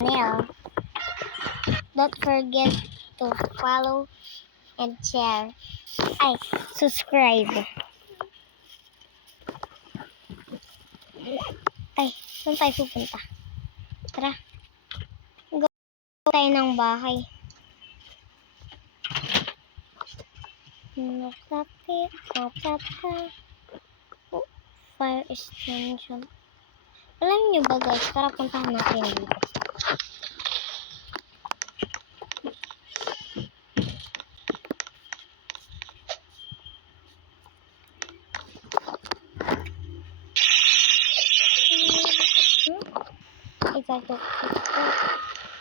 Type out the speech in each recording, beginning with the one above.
channel. Don't forget to follow and share. Ay, subscribe. Ay, saan tayo pupunta? Tara, go tayo ng bahay. Napapit. Oh, fire extension. Alam niyo ba guys, tara puntahan natin dito.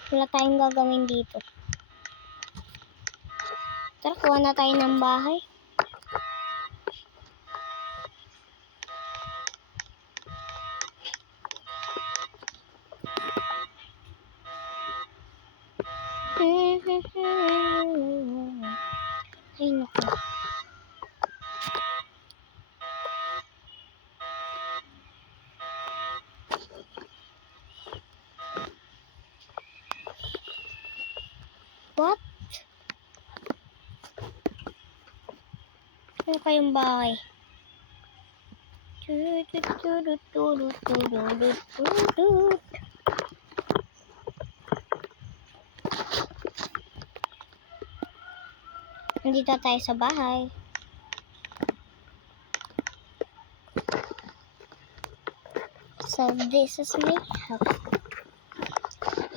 Wala tayong gagawin dito. Tara, kuha na tayo ng bahay. Ay, naku. What? Ano kayong bahay? Nandito tayo sa bahay. So, this is my house.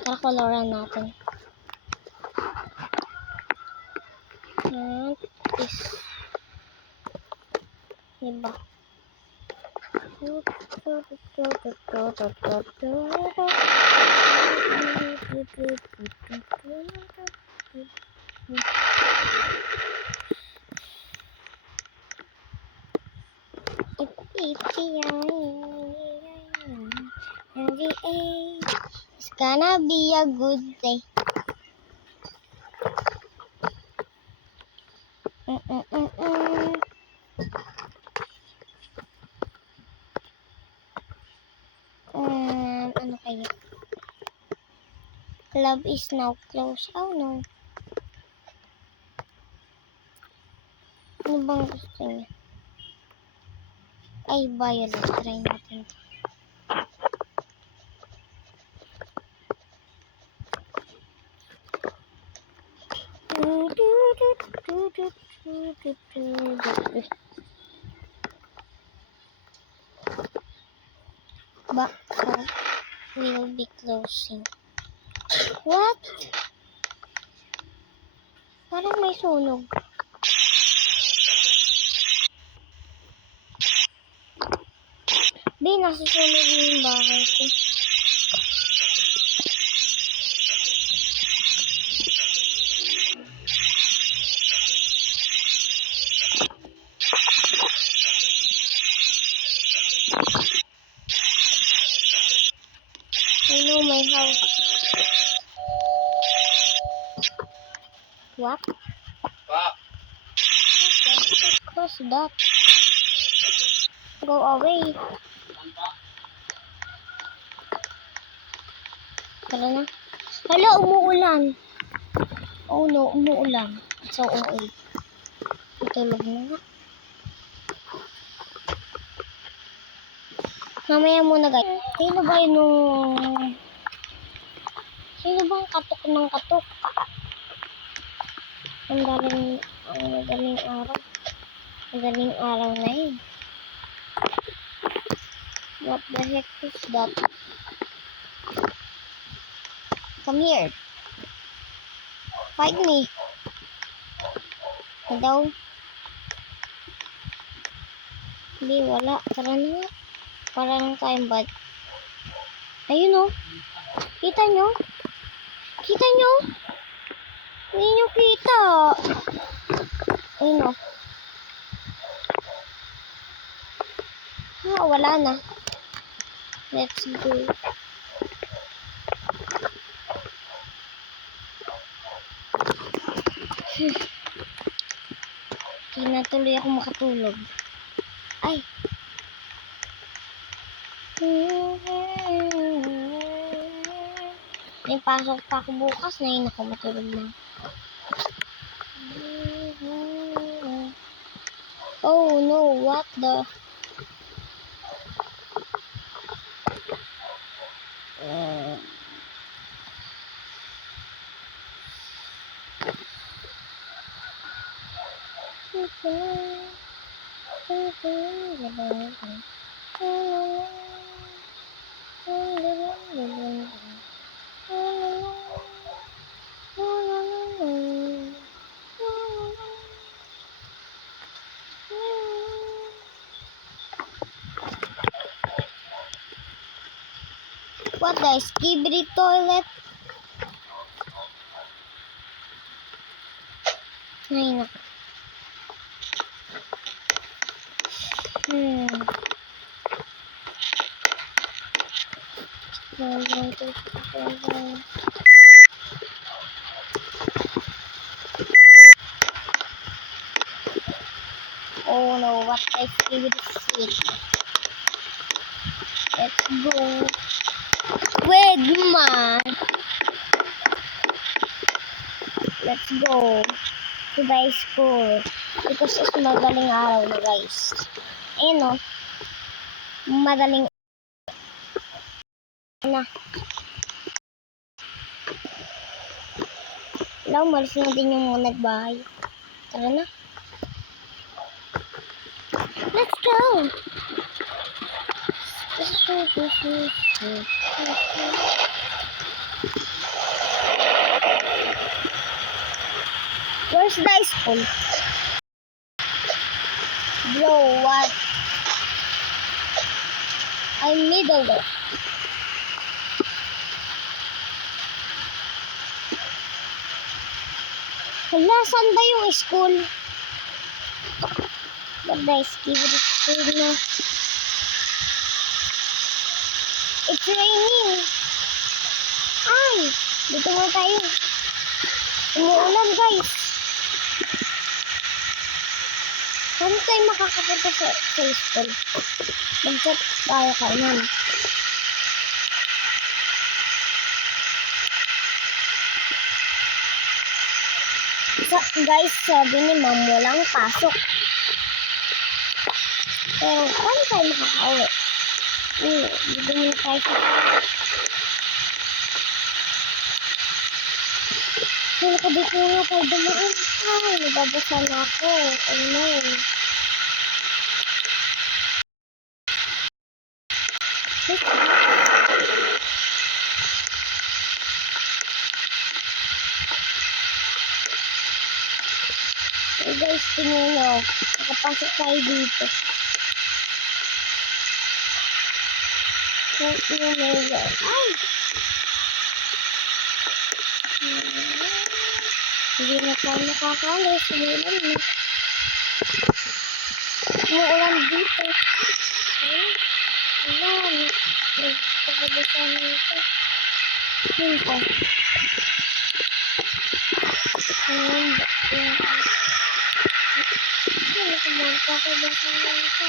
Tara, koloran natin. And this. Diba? It's gonna be a good day. Ano kaya? Love is now close. Oh no. Ano bang gusto niya? Ay, violet. Try natin. Back will be closing. What? Parang may sunog. Nasusunog na yung bahay ko. I know my house. What? What's that? Go away. Tara na. Hala, umuulan. Oh no, umuulan. So, okay. Itulog na nga. Mamaya muna guys. Sino ba yung... Sino bang katok ng katok? Ang galing araw. Ang galing araw na yun. What the heck is that? Come here. Fight me. Hello? Hindi, wala. Tara na nga. Parang tayong bad. Ayun o. Kita nyo? Kita nyo? Hindi nyo kita. Ayun o. Wala na. Let's go. Hindi na tuloy ako makatulog. Ay. May pasok pa ako bukas na yun ako matulog lang. Oh no, what the? What the skibidi toilet? Ay, naku. Oh no, what the skibidi shit? Let's go. Wait, man. Let's go to the school because it's madaling araw na, guys. Ayun, no? Madaling na. Wala, umalis na din yung mga nagbahay. Tara na. Let's go! Where's the school? Bro, what? I'm middle there. Hala, saan ba yung school? Banda, skibidi school na. It's raining. Ay, dito mo tayo. Umuulan, guys. Saan tayo makakapunta sa school? Mag-chat tayo kainan. Guys, sabi ni ma'am, walang pasok. Pero, paano tayo makakauwi? Dito muna tayo sa Kaya ko dito nga tayo dumaan. Ay, nababasa na ako. Oh no. Hey guys, tingnan nyo. Nakapasok tayo dito. Ay! Hindi na tayo nakakalis. Umuulan na. Umuulan dito. Wala. Nagpapabasa na ito. Hinto. Ayun. Nagpapabasa na ito.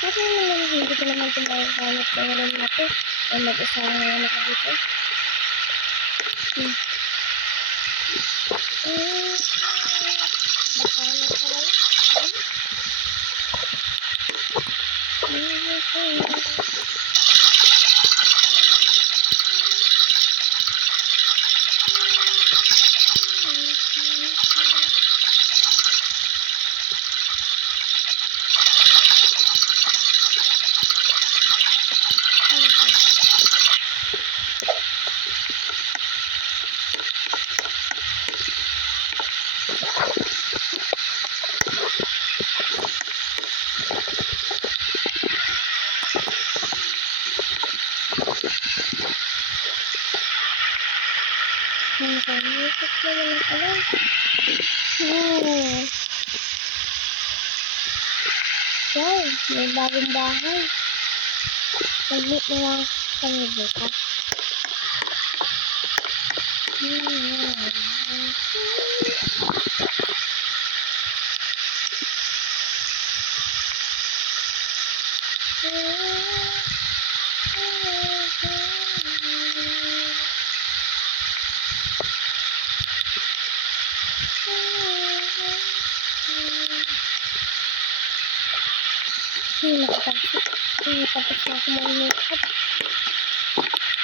Bakit naman hindi ko naman tumagamit ng room na to? Ay, mag-isa na naman ako dito. Baka na tayo. Ano? Hmm. Wow, may bagong bahay. Mag-meet na lang kami bukas. Nakatapos na ako mag-makeup.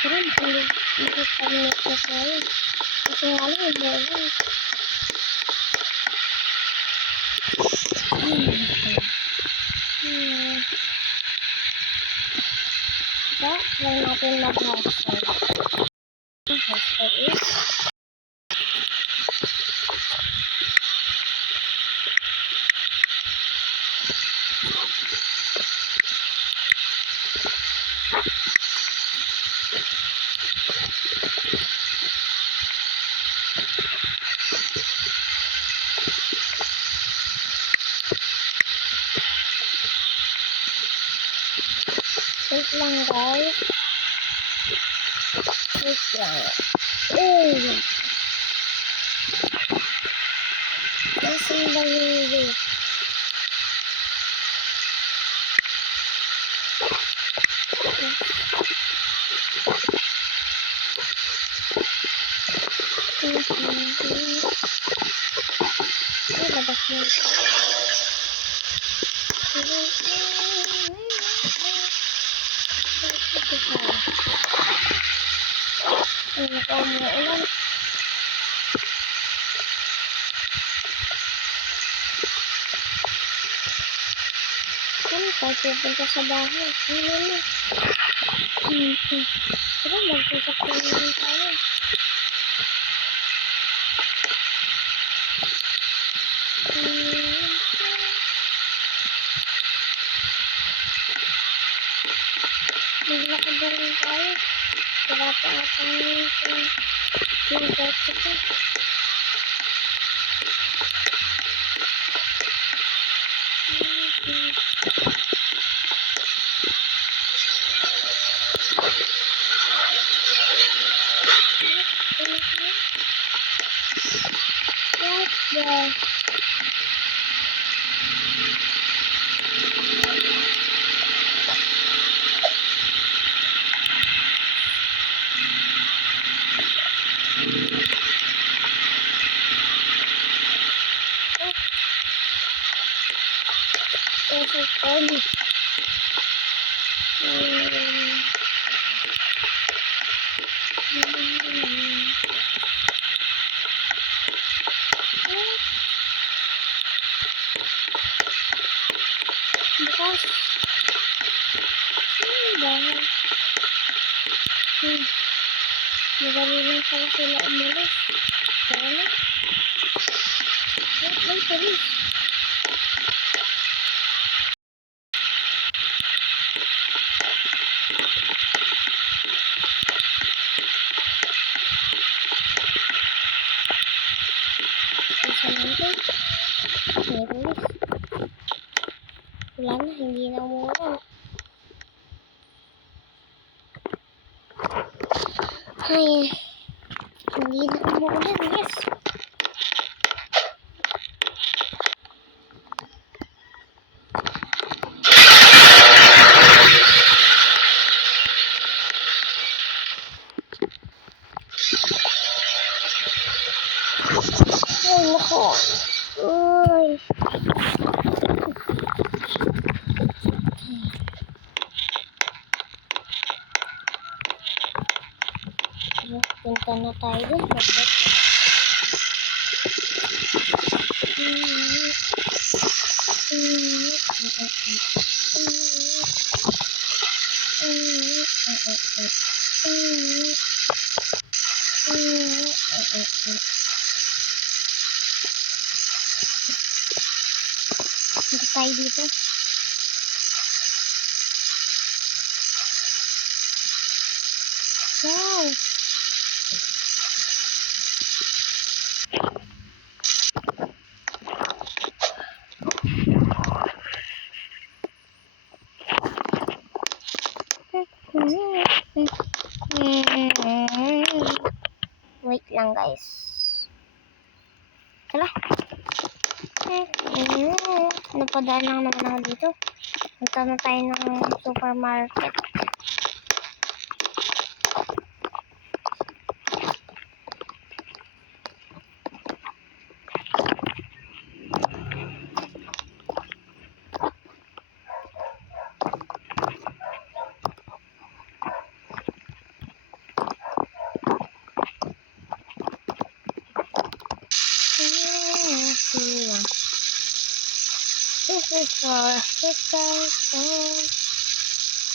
Pero makapag-makeup na tayo. Kasi nga lang, umuulan. Diba? Try natin mag-hustle. Ang hustle is wait lang guys. Wait lang. Oh! Nasaan ba yung roof? Ay, labas mo ito. Ay, nakaw mo ulan. Ano tayo pupunta sa bahay? Ano na? Tara, magpusakyan naman tayo. Maglakad na rin tayo. Sira pa ata yung kotse ko. What the? There's a phone. Bukas. Dahil. Madali lang pala sila umalis. Kaya na. May polis. Isa natin. May polis. Wala na, hindi na umuulan. Ay, hindi na umuulan, yes. Ay, nako. Uy. Punta na tayo dun. Pagbat na. Punta tayo dito. Wow! Wait lang guys. Tala. Napadaan lang naman ako dito. Punta na tayo ng supermarket. This is for Hikaso.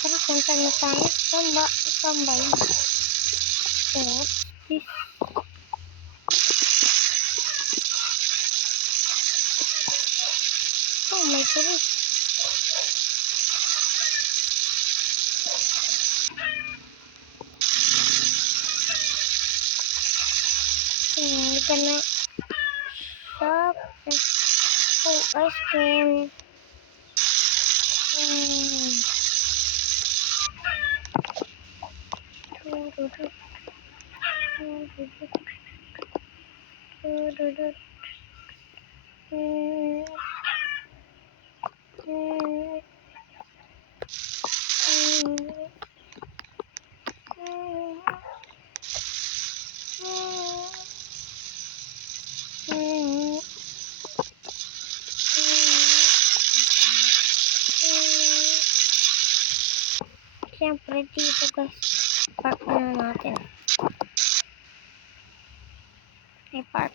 Tara, punta na tayo. Sambay. What's this? Oh, may tulis. We're gonna shop. Oh, ice cream. Siyempre dito guys, park na natin. May park.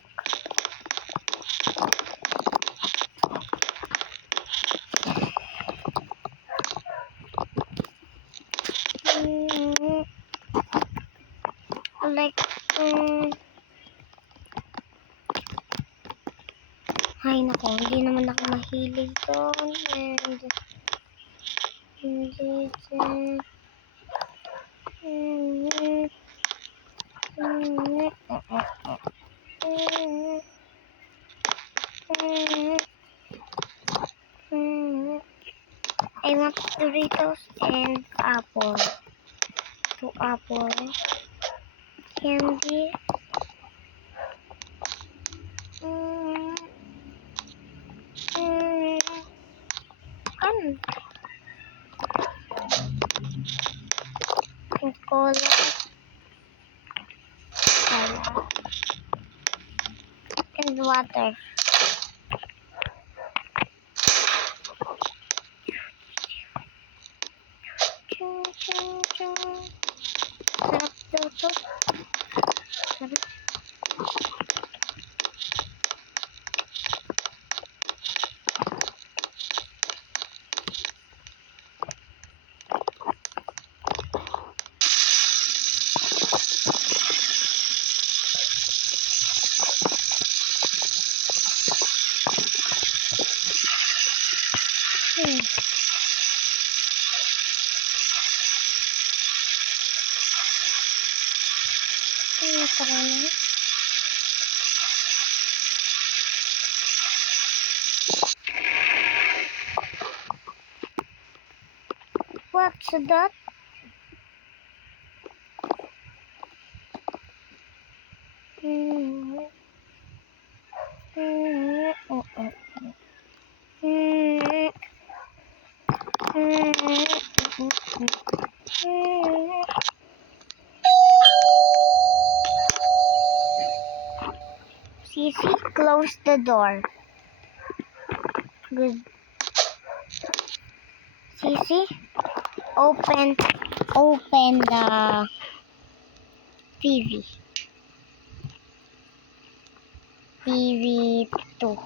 Like, ay nako, hindi naman ako mahilig doon. And, hindi din. I want Doritos and apple. 2 apple. Candy. Cola. And water. Sarap daw to. Sarap. What's that? Sissy, close the door. Good. Sissy, open the TV. TV 2.